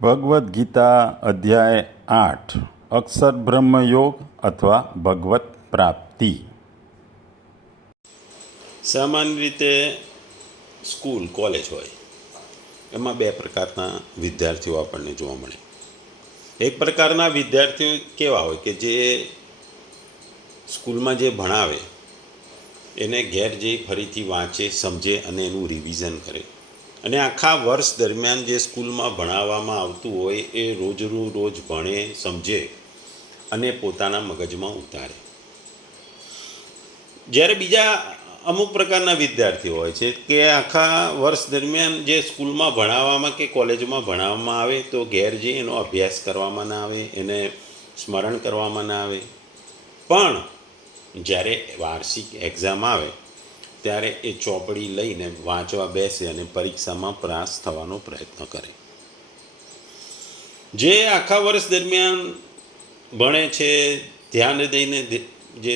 ભગવદ્ ગીતા અધ્યાય 8 અક્ષર બ્રહ્મ યોગ અથવા ભગવત પ્રાપ્તિ. સામાન્ય રીતે સ્કૂલ કોલેજ હોય એમાં બે પ્રકારના વિદ્યાર્થીઓ આપણને જોવા મળે. એક પ્રકારના વિદ્યાર્થીઓ કેવા હોય કે જે સ્કૂલમાં જે ભણાવે એને ઘેર જઈ ફરીથી વાંચે, સમજે અને એનું રિવિઝન કરે. અને આખા વર્ષ દરમિયાન જે સ્કૂલમાં ભણાવવામાં આવતું હોય એ રોજનું રોજ ભણે, સમજે અને પોતાના મગજમાં ઉતારે. જ્યારે બીજા અમુક પ્રકારના વિદ્યાર્થીઓ હોય છે કે આખા વર્ષ દરમિયાન જે સ્કૂલમાં ભણાવવામાં કે કોલેજમાં ભણાવવામાં આવે તો ઘેર જઈ એનો અભ્યાસ કરવામાં ના આવે, એને સ્મરણ કરવામાં ના આવે. પણ જ્યારે વાર્ષિક એક્ઝામ આવે ત્યારે એ ચોપડી લઈને વાંચવા બેસે અને પરીક્ષામાં પાસ થવાનો પ્રયત્ન કરે. જે આખા વર્ષ દરમિયાન ભણે છે, ધ્યાન દઈને જે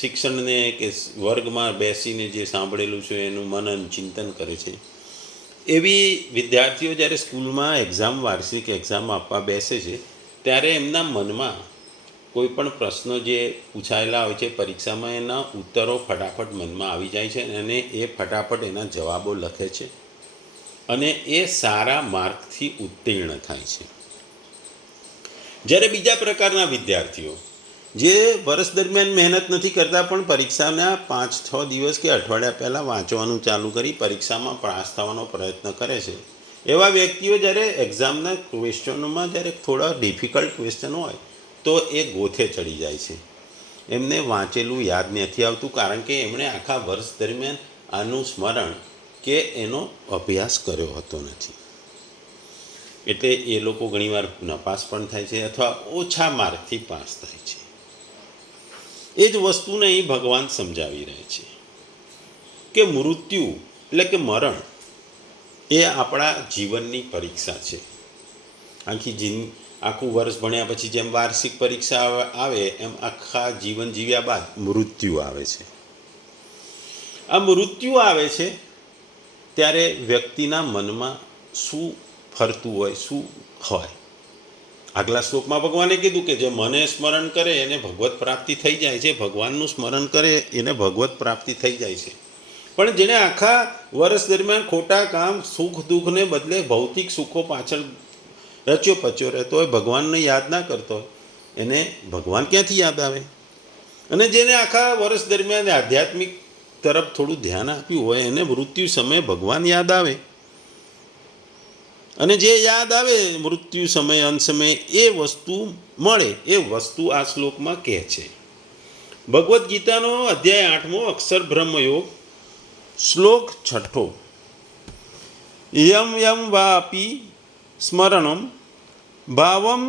શિક્ષણને કે વર્ગમાં બેસીને જે સાંભળેલું છે એનું મનન ચિંતન કરે છે, એવી વિદ્યાર્થીઓ જ્યારે સ્કૂલમાં વાર્ષિક એક્ઝામ આપવા બેસે છે ત્યારે એમના મનમાં કોઈ પણ પ્રશ્નો જે પૂછાયેલા હોય છે પરીક્ષામાં એના ઉત્તરો ફટાફટ મનમાં આવી જાય છે અને એ ફટાફટ એના જવાબો લખે છે અને એ સારા માર્કથી ઉત્તીર્ણ થાય છે. જ્યારે બીજા પ્રકારના વિદ્યાર્થીઓ જે વર્ષ દરમિયાન મહેનત નથી કરતા પણ પરીક્ષાના 5-6 દિવસ કે અઠવાડિયા પહેલાં વાંચવાનું ચાલુ કરી પરીક્ષામાં પાસ થવાનો પ્રયત્ન કરે છે, એવા વ્યક્તિઓ જ્યારે એક્ઝામના ક્વેશ્ચનોમાં જ્યારે થોડા ડિફિકલ્ટ ક્વેશ્ચન હોય તો એ ગોથે ચડી જાય છે. એમને વાંચેલું યાદ નથી આવતું કારણ કે એમણે આખા વર્ષ દરમિયાન આનું સ્મરણ કે એનો અભ્યાસ કર્યો હોતો નથી. એટલે એ લોકો ઘણીવાર નાપાસ પણ થાય છે અથવા ઓછા માર્કથી પાસ થાય છે. એ જ વસ્તુને અહીં ભગવાન સમજાવી રહે છે કે મૃત્યુ એટલે કે મરણ એ આપણા જીવનની પરીક્ષા છે. આખું વર્ષ ભણ્યા પછી જેમ વાર્ષિક પરીક્ષા આવે એમ આખા જીવન જીવ્યા બાદ મૃત્યુ આવે છે. આ મૃત્યુ આવે છે ત્યારે વ્યક્તિના મનમાં શું ફરતું હોય, શું હોય. આગલા શ્લોકમાં ભગવાને કીધું કે જે મને સ્મરણ કરે એને ભગવત પ્રાપ્તિ થઈ જાય છે, ભગવાનનું સ્મરણ કરે એને ભગવત પ્રાપ્તિ થઈ જાય છે. પણ જેણે આખા વર્ષ દરમિયાન ખોટા કામ, સુખ દુઃખને બદલે ભૌતિક સુખો પાછળ રચ્યો પચ્યો રહેતો હોય, ભગવાનને યાદ ના કરતો હોય, એને ભગવાન ક્યાંથી યાદ આવે? અને જેને આખા વર્ષ દરમિયાન આધ્યાત્મિક તરફ થોડું ધ્યાન આપ્યું હોય એને મૃત્યુ સમયે ભગવાન યાદ આવે. અને જે યાદ આવે મૃત્યુ સમયે, અંત સમયે એ વસ્તુ મળે, એ વસ્તુ આ શ્લોકમાં કહે છે. ભગવદ્ ગીતાનો અધ્યાય 8 અક્ષર બ્રહ્મ યોગ, શ્લોક 6. યમ યમ વાપી સ્મરણમ ભાવમ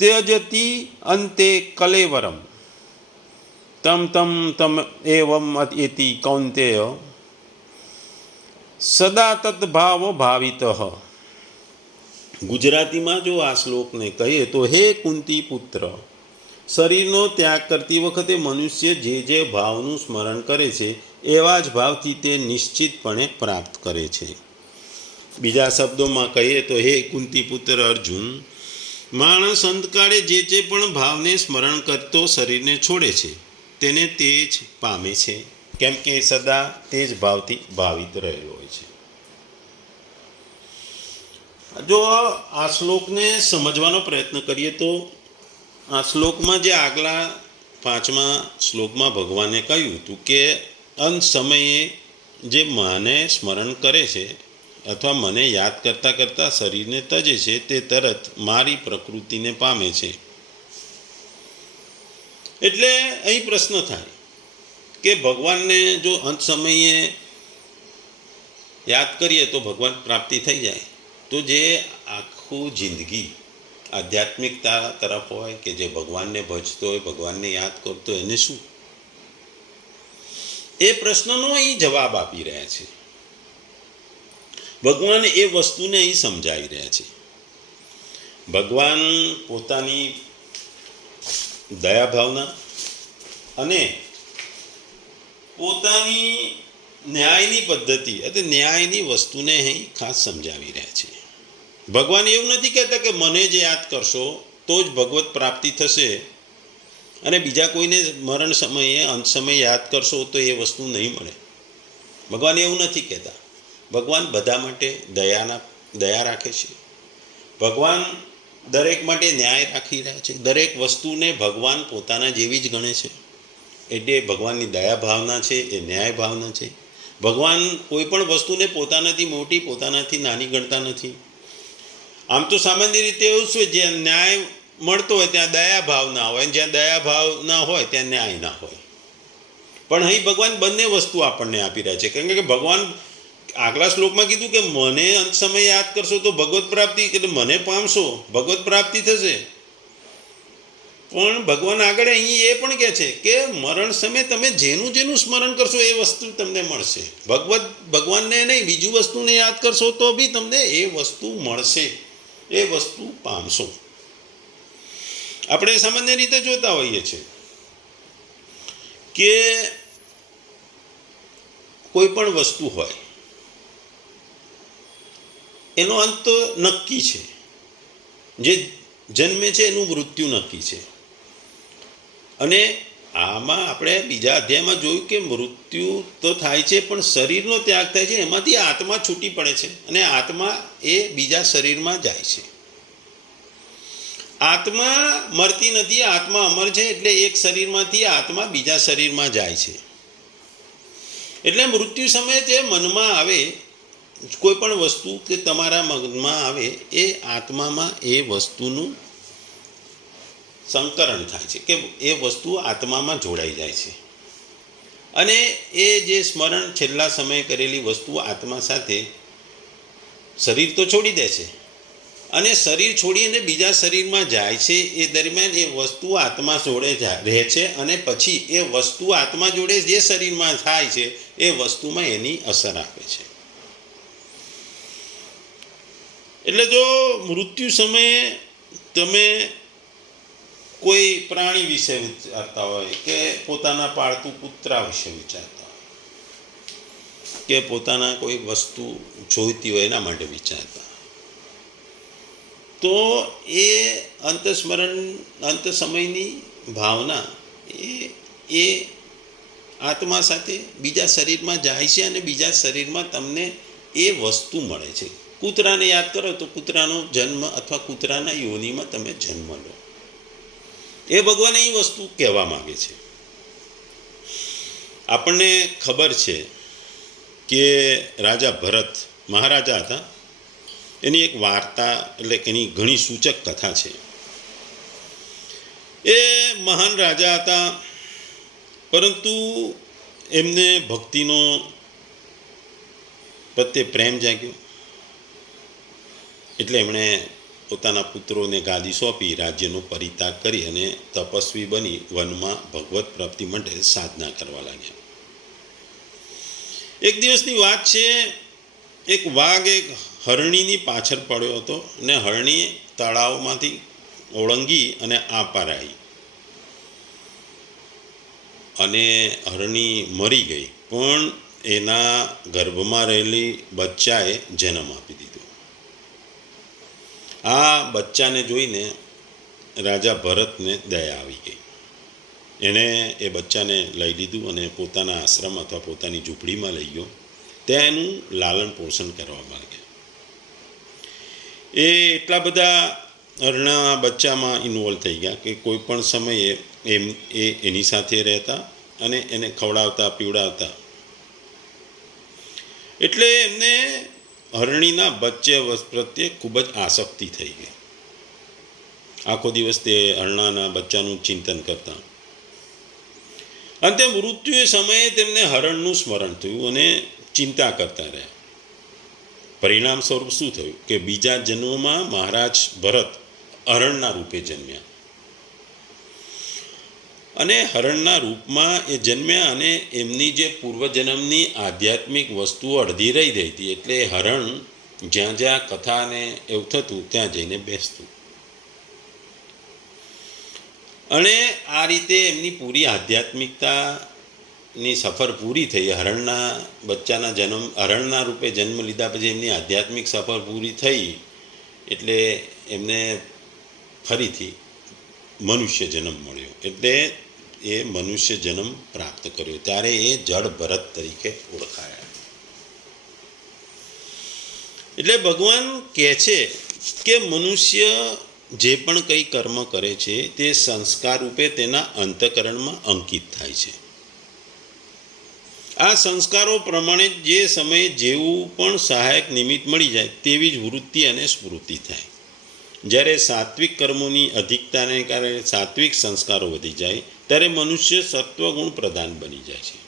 ત્યજતી અંતે કલેવરમ તમ તમ તમ એવમ એતિ કૌંતેય સદા તદ્ભાવો ભાવિતઃ. ગુજરાતીમાં જો આ શ્લોકને કહીએ તો હે કુંતી પુત્ર, શરીરનો ત્યાગ કરતી વખતે મનુષ્ય જે ભાવનું સ્મરણ કરે છે એવા જ ભાવથી તે નિશ્ચિતપણે પ્રાપ્ત કરે છે. બીજા શબ્દોમાં કહીએ તો હે કુંતી પુત્ર અર્જુન, માણસ અંતકાળે જે પણ ભાવને સ્મરણ કરતો શરીરને છોડે છે તેને તે જ પામે છે, કેમ કે સદા તે જ ભાવથી ભાવિત રહેલો હોય છે. જો આ શ્લોકને સમજવાનો પ્રયત્ન કરીએ તો આ શ્લોકમાં જે આગલા 5મા શ્લોકમાં ભગવાને કહ્યું હતું કે અંત સમયે જે મને સ્મરણ કરે છે અથવા મને યાદ કરતાં કરતાં શરીરને તજે છે તે તરત મારી પ્રકૃતિને પામે છે. એટલે અહીં પ્રશ્ન થાય કે ભગવાનને જો અંત સમયે યાદ કરીએ તો ભગવાન પ્રાપ્તિ થઈ જાય, તો જે આખું જિંદગી આધ્યાત્મિકતા તરફ હોય કે જે ભગવાનને ભજતો હોય, ભગવાનને યાદ કરતો હોય, એને શું? એ પ્રશ્નનો અહીં જવાબ આપી રહ્યા છે ભગવાન. એ વસ્તુને અહીં સમજાવી રહ્યા છે. ભગવાન પોતાની દયા ભાવના અને પોતાની ન્યાયની પદ્ધતિ એટલે ન્યાયની વસ્તુને અહીં ખાસ સમજાવી રહ્યા છે. ભગવાન એવું નથી કહેતા કે મને જ યાદ કરશો તો જ ભગવત પ્રાપ્તિ થશે, અને બીજા કોઈને મરણ સમયે અંત સમયે યાદ કરશો તો એ વસ્તુ નહીં મળે. ભગવાન એવું નથી કહેતા. ભગવાન બધા માટે દયા રાખે છે. ભગવાન દરેક માટે ન્યાય રાખી રહ્યા છે. દરેક વસ્તુને ભગવાન પોતાના જેવી જ ગણે છે. એટલે ભગવાનની દયા ભાવના છે, એ ન્યાય ભાવના છે. ભગવાન કોઈ પણ વસ્તુને પોતાનાથી મોટી, પોતાનાથી નાની ગણતા નથી. આમ તો સામાન્ય રીતે એવું છે, જ્યાં ન્યાય મળતો હોય ત્યાં દયા ભાવ ના હોય, અને જ્યાં દયા ભાવ ના હોય ત્યાં ન્યાય ના હોય. પણ અહીં ભગવાન બંને વસ્તુ આપણને આપી રહ્યા છે. કારણ કે ભગવાન આગલા શ્લોકમાં કીધું કે મને અંત સમય યાદ કરશો તો ભગવત પ્રાપ્તિ, એટલે મને પામશો, ભગવત પ્રાપ્તિ થશે. પણ ભગવાન આગળ અહીં એ પણ કહે છે કે મરણ સમયે તમે જેનું સ્મરણ કરશો એ વસ્તુ તમને મળશે. ભગવાનને નહીં, બીજું વસ્તુને યાદ કરશો તો બી તમને એ વસ્તુ મળશે, એ વસ્તુ પામશો. આપણે સામાન્ય રીતે જોતા હોઈએ છીએ કે કોઈ પણ વસ્તુ હોય એનો અંત નક્કી છે. જે જન્મે છે એનું મૃત્યુ નક્કી છે. અને આમાં આપણે બીજા અધ્યાયમાં જોયું કે મૃત્યુ તો થાય છે, પણ શરીરનો ત્યાગ થાય છે, એમાંથી આત્મા છૂટી પડે છે અને આત્મા એ બીજા શરીરમાં જાય છે. આત્મા મરતી નથી, આત્મા અમર છે. એટલે એક શરીરમાંથી આત્મા બીજા શરીરમાં જાય છે. એટલે મૃત્યુ સમયે જે મનમાં આવે કોઈ પણ વસ્તુ કે તમારા મનમાં આવે, એ આત્મામાં એ વસ્તુનું સંકરણ થાય છે, કે એ વસ્તુ આત્મામાં જોડાઈ જાય છે. અને એ જે સ્મરણ છેલ્લા સમયે કરેલી વસ્તુ આત્મા સાથે શરીર તો છોડી દે છે, અને શરીર છોડીને બીજા શરીરમાં જાય છે. એ દરમિયાન એ વસ્તુ આત્મા જોડે રહે છે, અને પછી એ વસ્તુ આત્મા જોડે જે શરીરમાં થાય છે એ વસ્તુમાં એની અસર આપે છે. એટલે જો મૃત્યુ સમયે તમે કોઈ પ્રાણી વિશે વિચારતા હોય, કે પોતાના પાળતું કૂતરા વિશે વિચારતા હોય, કે પોતાના કોઈ વસ્તુ જોઈતી હોય એના માટે વિચારતા હોય, તો એ અંત સમયની ભાવના એ આત્મા સાથે બીજા શરીરમાં જાય છે, અને બીજા શરીરમાં તમને એ વસ્તુ મળે છે. કૂતરાને યાદ કરો તો કૂતરાનો જન્મ અથવા કૂતરાના યોનિમાં તમે જન્મ લો. એ ભગવાન એ વસ્તુ કહેવા માગે છે. આપણને ખબર છે કે રાજા ભરત મહારાજા હતા. એની એક વાર્તા, એટલે એની ઘણી સૂચક કથા છે. એ મહાન રાજા હતા, પરંતુ એમને ભક્તિનો પ્રત્યે પ્રેમ જાગ્યો. એટલે એમણે પોતાના પુત્રોને ગાદી સોંપી રાજ્યનો પરિત્યાગ કરી અને તપસ્વી બની વનમાં ભગવત પ્રાપ્તિ માટે સાધના કરવા લાગ્યા. એક દિવસની વાત છે, એક વાઘ એક હરણીની પાછળ પડ્યો હતો, અને હરણી તળાવમાંથી ઓળંગી અને આ પાર આવી, અને હરણી મરી ગઈ. પણ એના ગર્ભમાં રહેલી બચ્ચાએ જન્મ આપી દીધો. આ બચ્ચાને જોઈને રાજા ભરતને દયા આવી ગઈ. એણે એ બચ્ચાને લઈ લીધું અને પોતાના આશ્રમ અથવા પોતાની ઝૂંપડીમાં લઈ ગયો. ત્યાં એનું લાલન પોષણ કરવા માંગ્યા. એ એટલા બધા હરણા બચ્ચામાં ઇન્વોલ્વ થઈ ગયા કે કોઈ પણ સમયે એની સાથે રહેતા અને એને ખવડાવતા પીવડાવતા. એટલે એમને હરણીના બચ્ચે પ્રત્યે ખૂબ જ આસક્તિ થઈ ગઈ. આખો દિવસ તે હરણાના બચ્ચાનું ચિંતન કરતા. અંતે મૃત્યુ સમયે તેમને હરણનું સ્મરણ થયું અને ચિંતા કરતા રહ્યા. પરિણામ સ્વરૂપ શું થયું કે બીજા જન્મમાં મહારાજ ભરત હરણના રૂપે જન્મ્યા. અને હરણના રૂપમાં એ જન્મ્યા, અને એમની જે પૂર્વજન્મની આધ્યાત્મિક વસ્તુઓ અડધી રહી ગઈ હતી. એટલે હરણ જ્યાં જ્યાં કથાને એવું થતું ત્યાં જઈને બેસતું, અને આ રીતે એમની પૂરી આધ્યાત્મિકતાની સફર પૂરી થઈ. હરણના રૂપે જન્મ લીધા પછી એમની આધ્યાત્મિક સફર પૂરી થઈ. એટલે એમને ફરીથી મનુષ્ય જન્મ મળ્યો, એટલે એ મનુષ્ય જન્મ પ્રાપ્ત કર્યો, ત્યારે એ જળ ભરત તરીકે ઓળખાયા. એટલે ભગવાન કહે છે કે મનુષ્ય જે પણ કંઈ કર્મ કરે છે તે સંસ્કાર રૂપે તેના અંતઃકરણમાં અંકિત થાય છે. આ સંસ્કારો પ્રમાણે જે સમયે જેવું પણ સહાયક નિમિત્ત મળી જાય તેવી જ વૃત્તિ અને સ્મૃતિ થાય. જ્યારે સાત્વિક કર્મોની અધિકતાને કારણે સાત્વિક સંસ્કારો વધી જાય ત્યારે મનુષ્ય સત્વગુણ પ્રધાન બની જાય છે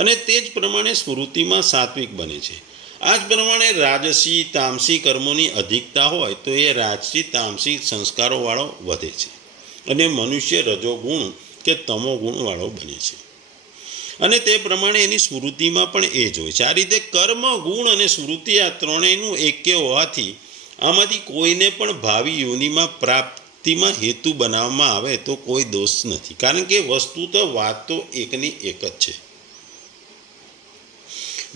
અને તે જ પ્રમાણે સ્મૃતિમાં સાત્વિક બને છે. આ જ પ્રમાણે રાજસી તામસી કર્મોની અધિકતા હોય તો એ રાજસી તામસી સંસ્કારોવાળો વધે છે અને મનુષ્ય રજોગુણ કે તમોગુણવાળો બને છે અને તે પ્રમાણે એની સ્મૃતિમાં પણ એ જ હોય છે. આ રીતે કર્મ, ગુણ અને સ્મૃતિ આ ત્રણેયનું એક્ય હોવાથી આમાંથી કોઈને પણ ભાવિ યોનિમાં પ્રાપ્તિમાં હેતુ બનાવવામાં આવે તો કોઈ દોષ નથી, કારણ કે વસ્તુ તો વાત તો એકની એક જ છે.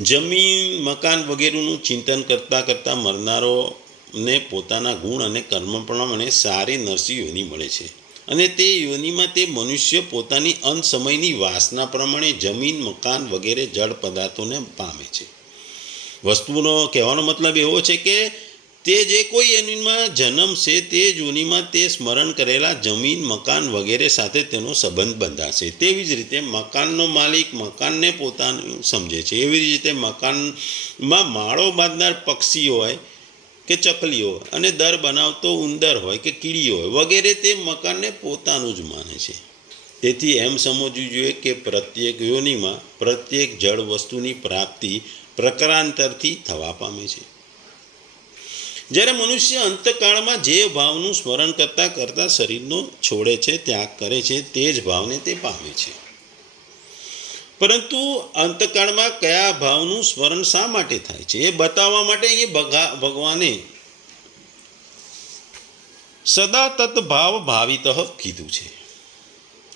જમીન, મકાન વગેરેનું ચિંતન કરતાં કરતાં મરનારોને પોતાના ગુણ અને કર્મ પ્રમાણે સારી નરસી યોનિ મળે છે અને તે યોનિમાં તે મનુષ્ય પોતાની અંત સમયની વાસના પ્રમાણે જમીન, મકાન વગેરે જળ પદાર્થોને પામે છે. વસ્તુનો કહેવાનો મતલબ એવો છે કે તે જે કોઈ યોનિમાં જન્મશે તે યોનિમાં તે સ્મરણ કરેલા જમીન, મકાન વગેરે સાથે તેનો સંબંધ બંધાશે. તેવી જ રીતે મકાનનો માલિક મકાનને પોતાનું સમજે છે, એવી રીતે મકાનમાં માળો બાંધનાર પક્ષી હોય કે ચકલી હોય અને દર બનાવતો ઉંદર હોય કે કીડી હોય વગેરે તે મકાનને પોતાનું જ માને છે. તેથી એમ સમજવું જોઈએ કે પ્રત્યેક યોનિમાં પ્રત્યેક જળ વસ્તુની પ્રાપ્તિ પ્રકારાંતરથી થવા પામે છે. જ્યારે મનુષ્ય અંતકાળમાં જે ભાવનું સ્મરણ કરતાં કરતાં શરીરનો છોડે છે, ત્યાગ કરે છે, તે જ ભાવને તે પામે છે. પરંતુ અંતકાળમાં કયા ભાવનું સ્મરણ શા માટે થાય છે એ બતાવવા માટે અહીં ભગવાને સદા તત ભાવ ભાવિત કીધું છે.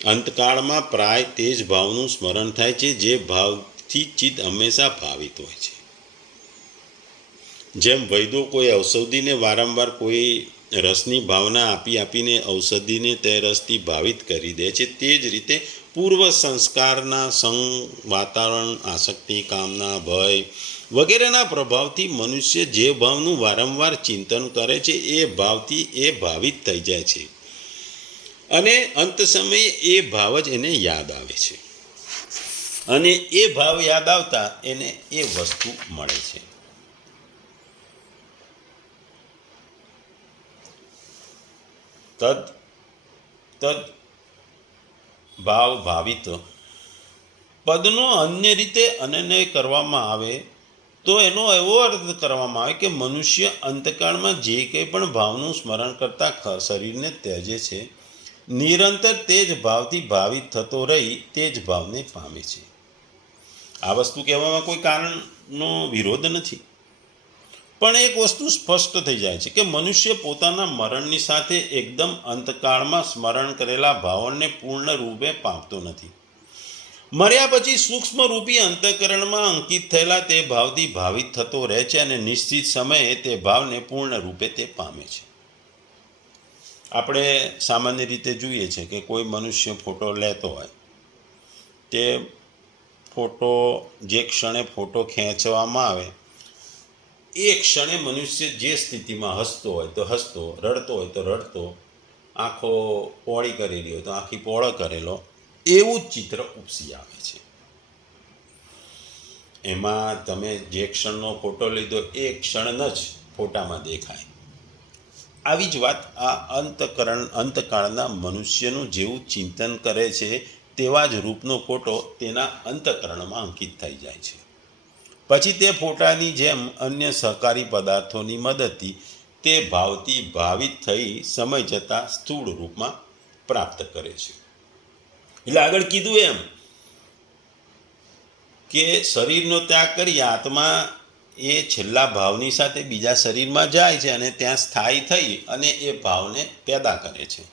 અંતકાળમાં પ્રાય તે જ ભાવનું સ્મરણ થાય છે જે ભાવથી ચિત્ત હંમેશા ભાવિત હોય છે. જેમ વૈદો કોઈ ઔષધિને વારંવાર કોઈ રસની ભાવના આપીને ઔષધિને તે રસથી ભાવિત કરી દે છે, તે જ રીતે પૂર્વ સંસ્કારના સંગ, વાતાવરણ, આસક્તિ, કામના, ભય વગેરેના પ્રભાવથી મનુષ્ય જે ભાવનું વારંવાર ચિંતન કરે છે એ ભાવથી એ ભાવિત થઈ જાય છે અને અંત સમયે એ ભાવ જ એને યાદ આવે છે અને એ ભાવ યાદ આવતા એને એ વસ્તુ મળે છે. તદ ભાવ ભાવિત પદનો અન્ય રીતે અનન્ય કરવામાં આવે તો એનો એવો અર્થ કરવામાં આવે કે મનુષ્ય અંતકાળમાં જે કંઈ પણ ભાવનું સ્મરણ કરતાં શરીરને ત્યજે છે, નિરંતર તે જ ભાવથી ભાવિત થતો રહી તે જ ભાવને પામે છે. આ વસ્તુ કહેવામાં કોઈ કારણનો વિરોધ નથી, પણ એક વસ્તુ સ્પષ્ટ થઈ જાય છે કે મનુષ્ય પોતાના મરણની સાથે એકદમ અંતકાળમાં સ્મરણ કરેલા ભાવોને પૂર્ણ રૂપે પામતો નથી. મર્યા પછી સૂક્ષ્મ રૂપી અંતઃકરણમાં અંકિત થયેલા તે ભાવથી ભાવિત થતો રહે છે અને નિશ્ચિત સમયે તે ભાવને પૂર્ણ રૂપે તે પામે છે. આપણે સામાન્ય રીતે જોઈએ છે કે કોઈ મનુષ્ય ફોટો લેતો હોય, તે ફોટો જે ક્ષણે ફોટો ખેંચવામાં આવે એ ક્ષણે મનુષ્ય જે સ્થિતિમાં હસતો હોય તો હસતો, રડતો હોય તો રડતો, આંખો પોળી કરેલી હોય તો આંખી પોળો કરેલો, એવું જ ચિત્ર ઉપસી આવે છે. એમાં તમે જે ક્ષણનો ફોટો લીધો એ ક્ષણ જ ફોટામાં દેખાય. આવી જ વાત આ અંતકાળના મનુષ્યનું જેવું ચિંતન કરે છે તેવા જ રૂપનો ફોટો તેના અંતઃકરણમાં અંકિત થઈ જાય છે. પછી તે ફોટાની જેમ અન્ય સહકારી પદાર્થોની મદદથી તે ભાવથી ભાવિત થઈ સમય જતાં સ્થૂળ રૂપમાં પ્રાપ્ત કરે છે. એટલે આગળ કીધું એમ કે શરીરનો ત્યાગ કરી આત્મા એ છેલ્લા ભાવની સાથે બીજા શરીરમાં જાય છે અને ત્યાં સ્થાયી થઈ અને એ ભાવને પેદા કરે છે.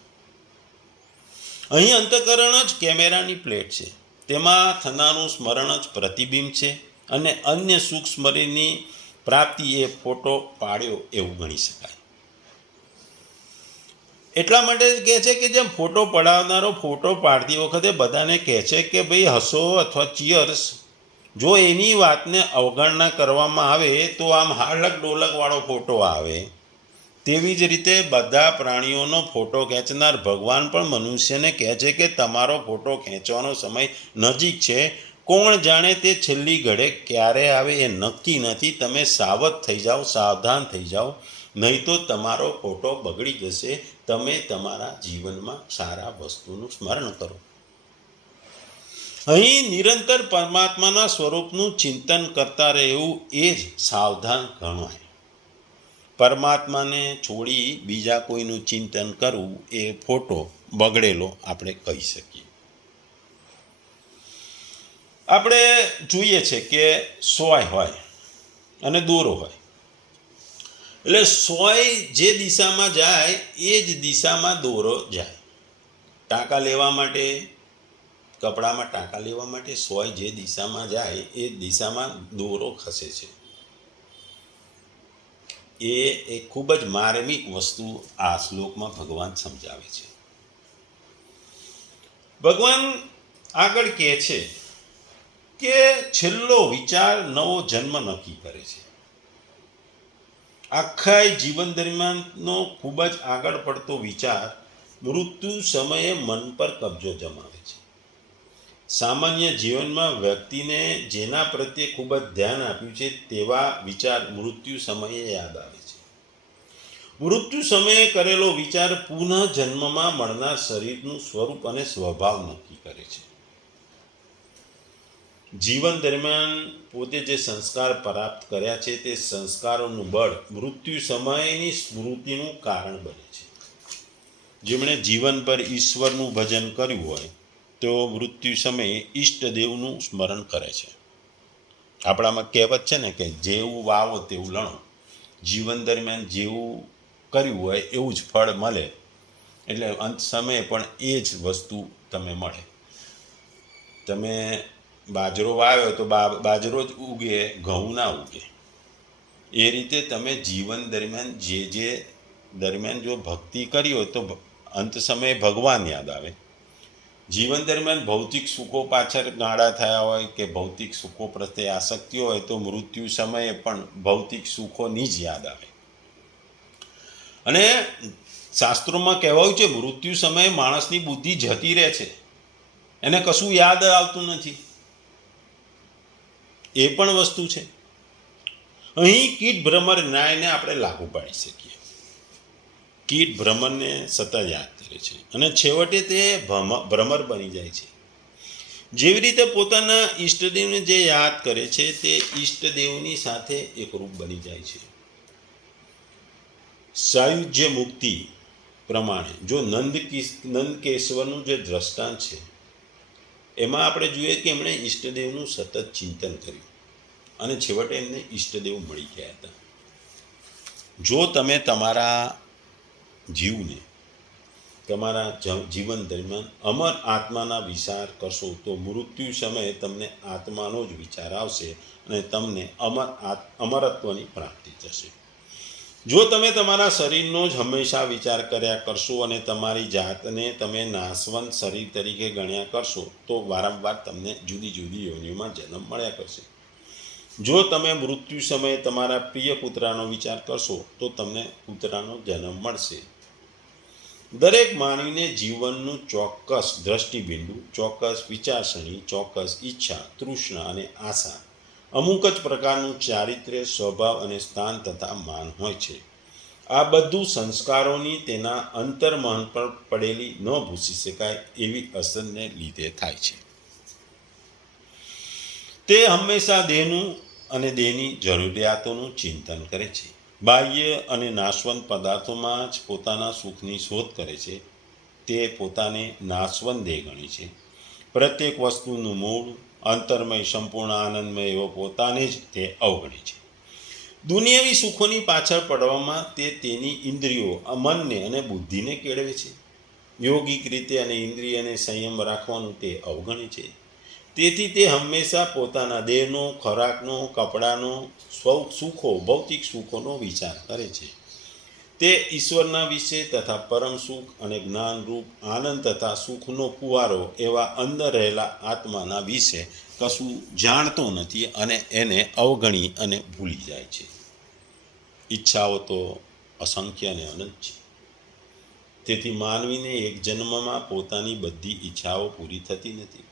અહીં અંતઃકરણ જ કેમેરાની પ્લેટ છે, તેમાં થનારું સ્મરણ જ પ્રતિબિંબ છે અને અન્ય સુખ સ્મરણની પ્રાપ્તિ એ ફોટો પાડ્યો એવું ગણી શકાય. એટલા માટે જ કહે છે કે જેમ ફોટો પડાવનારો ફોટો પાડતી વખતે બધાને કહે છે કે ભાઈ હસો અથવા ચીયર્સ, જો એની વાતને અવગણના કરવામાં આવે તો આમ હાડક ડોલકવાળો ફોટો આવે. તેવી જ રીતે બધા પ્રાણીઓનો ફોટો ખેંચનાર ભગવાન પણ મનુષ્યને કહે છે કે તમારો ફોટો ખેંચવાનો સમય નજીક છે. કોણ જાણે તે છેલ્લી ઘડે ક્યારે આવે એ નક્કી નથી. તમે સાવધ થઈ જાઓ, સાવધાન થઈ જાઓ, નહીં તો તમારો ફોટો બગડી જશે. તમે તમારા જીવનમાં સારા વસ્તુનું સ્મરણ કરો. અહીં નિરંતર પરમાત્માના સ્વરૂપનું ચિંતન કરતા રહેવું એ જ સાવધાન ગણાય. પરમાત્માને છોડી બીજા કોઈનું ચિંતન કરવું એ ફોટો બગડેલો આપણે કહી શકીએ. આપણે જોઈએ છે કે સોય હોય અને દોરો હોય, એટલે સોય જે દિશામાં જાય એ જ દિશામાં દોરો જાય. ટાંકા લેવા માટે, કપડામાં ટાંકા લેવા માટે સોય જે દિશામાં જાય એ દિશામાં દોરો ખસે છે. એ એક ખૂબ જ માર્મિક વસ્તુ આ શ્લોકમાં ભગવાન સમજાવે છે. ભગવાન આગળ કહે છે કે છેલ્લો વિચાર નવો જન્મ નક્કી કરે છે. આખા જીવન દરમિયાનનો ખૂબ જ આગળ પડતો વિચાર મૃત્યુ સમયે મન પર કબજો જમાવે છે. સામાન્ય જીવનમાં વ્યક્તિને જેના પ્રત્યે ખૂબ જ ધ્યાન આપ્યું છે તેવા વિચાર મૃત્યુ સમયે યાદ આવે છે. મૃત્યુ સમયે કરેલો વિચાર પુનઃ જન્મમાં મળનાર શરીરનું સ્વરૂપ અને સ્વભાવ નક્કી કરે છે. જીવન દરમિયાન પોતે જે સંસ્કાર પ્રાપ્ત કર્યા છે તે સંસ્કારોનું બળ મૃત્યુ સમયની સ્મૃતિનું કારણ બને છે. જેમણે જીવનભર ઈશ્વરનું ભજન કર્યું હોય તેઓ મૃત્યુ સમયે ઈષ્ટદેવનું સ્મરણ કરે છે. આપણામાં કહેવત છે ને કે જેવું વાવો તેવું લણો. જીવન દરમિયાન જેવું કર્યું હોય એવું જ ફળ મળે, એટલે અંત સમયે પણ એ જ વસ્તુ તમે મળે. તમે બાજરો વાવ્યો તો બાજરો જ ઉગે, ઘઉં ના ઉગે. એ રીતે તમે જીવન દરમિયાન જે દરમિયાન જો ભક્તિ કરી હોય તો અંત સમયે ભગવાન યાદ આવે. જીવન દરમિયાન ભૌતિક સુખો પાછળ ગાળા થયા હોય કે ભૌતિક સુખો પ્રત્યે આસક્તિ હોય તો મૃત્યુ સમયે પણ ભૌતિક સુખોની જ યાદ આવે. અને શાસ્ત્રોમાં કહેવાયું છે મૃત્યુ સમયે માણસની બુદ્ધિ જતી રહે છે, એને કશું યાદ આવતું નથી. એ પણ વસ્તુ છે. અહીં કીટ ભ્રમર ન્યાયને આપણે લાગુ પાડી શકીએ. કીટ ભ્રમરને સતત યાદ કરે છે અને છેવટે તે ભ્રમર બની જાય છે. જેવી રીતે પોતાના ઈષ્ટદેવને જે યાદ કરે છે તે ઈષ્ટદેવની સાથે એકરૂપ બની જાય છે. સાયુજ્ય મુક્તિ પ્રમાણે જો નંદકેશ્વરનું જે દ્રષ્ટાંત છે એમાં આપણે જોઈએ કે એમણે ઈષ્ટદેવનું સતત ચિંતન કર્યું અને છેવટે એમને ઈષ્ટદેવ મળી ગયા હતા. જો તમે તમારા જીવને તમારા જીવન દરમિયાન અમર આત્માના વિચાર કરશો તો મૃત્યુ સમયે તમને આત્માનો જ વિચાર આવશે અને તમને અમરત્વની પ્રાપ્તિ થશે. જો તમે તમારા શરીરનો જ હંમેશા વિચાર કર્યા કરશો અને તમારી જાતને તમે નાશવંત શરીર તરીકે ગણ્યા કરશો તો વારંવાર તમને જુદી જુદી યોનિઓમાં જન્મ મળ્યા કરશે. જો તમે મૃત્યુ સમયે તમારા પ્રિય કૂતરાનો વિચાર કરશો તો તમને કૂતરાનો જન્મ મળશે. દરેક માનવીને જીવનનું ચોક્કસ દ્રષ્ટિબિંદુ, ચોક્કસ વિચારસરણી, ચોક્કસ ઈચ્છા, તૃષ્ણા અને આશા, અમુક જ પ્રકારનું ચારિત્ર્ય, સ્વભાવ અને સ્થાન તથા માન હોય છે. આ બધું સંસ્કારોની તેના અંતર્મન પર પડેલી ન ભૂસી શકાય એવી અસરને લીધે થાય છે. તે હંમેશા દેહનું અને દેહની જરૂરિયાતોનું ચિંતન કરે છે. બાહ્ય અને નાશવંત પદાર્થોમાં જ પોતાના સુખની શોધ કરે છે. તે પોતાને નાશવંત દેહ ગણે છે. પ્રત્યેક વસ્તુનું મૂળ, અંતર્મય, સંપૂર્ણ આનંદમય એવો પોતાને જ તે અવગણે છે. દુનિયાવી સુખોની પાછળ પડવામાં તે તેની ઇન્દ્રિયો, મનને અને બુદ્ધિને કેળવે છે. યોગિક રીતે અને ઇન્દ્રિયને સંયમ રાખવાનું તે અવગણે છે. તેથી તે હંમેશા પોતાના દેહનો, ખોરાકનો, કપડાનો, સુખો, ભૌતિક સુખોનો વિચાર કરે છે. તે ઈશ્વરના વિશે તથા પરમ સુખ અને જ્ઞાનરૂપ આનંદ તથા સુખનો કુવારો એવા અંદર રહેલા આત્માના વિશે કશું જાણતો નથી અને એને અવગણી અને ભૂલી જાય છે. ઈચ્છાઓ તો અસંખ્ય અને અનંત છે. તેથી માનવીને એક જન્મમાં પોતાની બધી ઈચ્છાઓ પૂરી થતી નથી.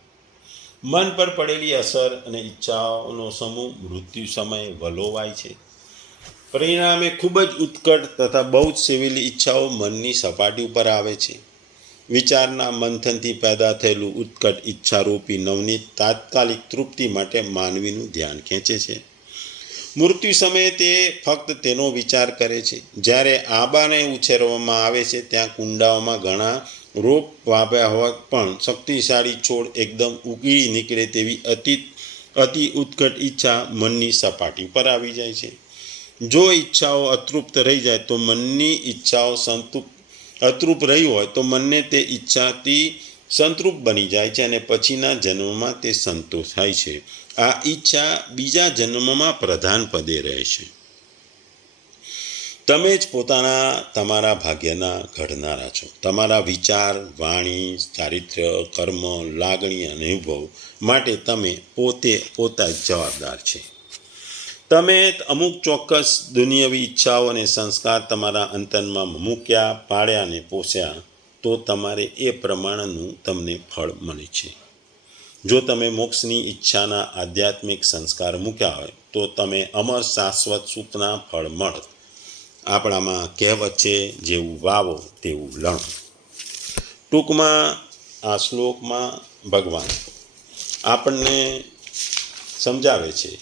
મન પર પડેલી અસર અને ઈચ્છાઓનો સમૂહ મૃત્યુ સમયે વલોવાય છે. પરિણામે ખૂબ જ ઉત્કટ તથા બહુ જ સેવેલી ઈચ્છાઓ મનની સપાટી ઉપર આવે છે. વિચારના મંથનથી પેદા થયેલું ઉત્કટ ઈચ્છારૂપી નવનીત તાત્કાલિક તૃપ્તિ માટે માનવીનું ધ્યાન ખેંચે છે. મૃત્યુ સમયે તે ફક્ત તેનો વિચાર કરે છે. જ્યારે આબાને ઉછેરવામાં આવે છે ત્યાં કુંડાઓમાં ઘણા રોપ વાવ્યા હોવા પણ શક્તિશાળી છોડ એકદમ ઉગી નીકળે તેવી અતિ ઉત્કટ ઈચ્છા મનની સપાટી પર આવી જાય છે. જો ઈચ્છાઓ અતૃપ્ત રહી જાય તો મનની ઈચ્છાઓ અતૃપ્ત રહી હોય તો મનને તે ઈચ્છાથી સંતૃપ્ત બની જાય છે અને પછીના જન્મમાં તે સંતોષ થાય છે. આ ઈચ્છા બીજા જન્મમાં પ્રધાન પદે રહે છે. તમે જ તમારા ભાગ્યના ઘડનારા છો. તમારા વિચાર, વાણી, ચારિત્ર્ય, કર્મ, લાગણી અને અનુભવ માટે તમે પોતા જ જવાબદાર છે. તમે અમુક ચોક્કસ દુનિયાવી ઈચ્છાઓ અને સંસ્કાર તમારા અંતરમાં મૂક્યા, પાળ્યા અને પોસ્યા તો તમારે એ પ્રમાણનું તમને ફળ મળે છે. જો તમે મોક્ષની ઈચ્છાના આધ્યાત્મિક સંસ્કાર મૂક્યા હોય તો તમે અમર શાશ્વત સુખના ફળ મળત. આપણામાં કહેવત છે, જેવું વાવો તેવું લણો. ટૂંકમાં આ શ્લોકમાં ભગવાન આપણને સમજાવે છે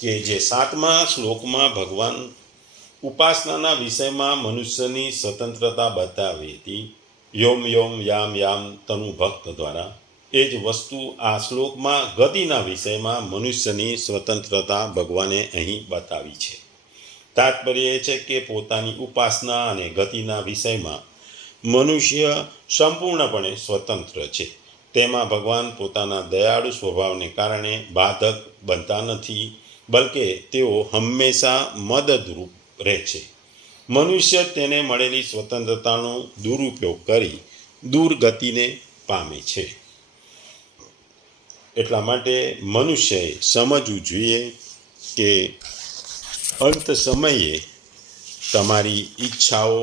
કે જે 7મા શ્લોકમાં ભગવાન ઉપાસનાના વિષયમાં મનુષ્યની સ્વતંત્રતા બતાવી હતી, યોમ યોમ યામ યામ તનુ ભક્ત દ્વારા, એ જ વસ્તુ આ શ્લોકમાં ગતિના વિષયમાં મનુષ્યની સ્વતંત્રતા ભગવાને અહીં બતાવી છે. તાત્પર્ય એ છે કે પોતાની ઉપાસના અને ગતિના વિષયમાં મનુષ્ય સંપૂર્ણપણે સ્વતંત્ર છે. તેમાં ભગવાન પોતાના દયાળુ સ્વભાવને કારણે બાધક બનતા નથી, બલકે તેઓ હંમેશા મદદરૂપ રહે છે. મનુષ્ય તેને મળેલી સ્વતંત્રતાનો દુરુપયોગ કરી દુર્ગતિને પામે છે. એટલા માટે મનુષ્યએ સમજવું જોઈએ કે અંત સમયે તમારી ઈચ્છાઓ,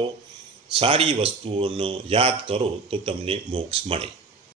સારી વસ્તુઓનો યાદ કરો તો તમને મોક્ષ મળે.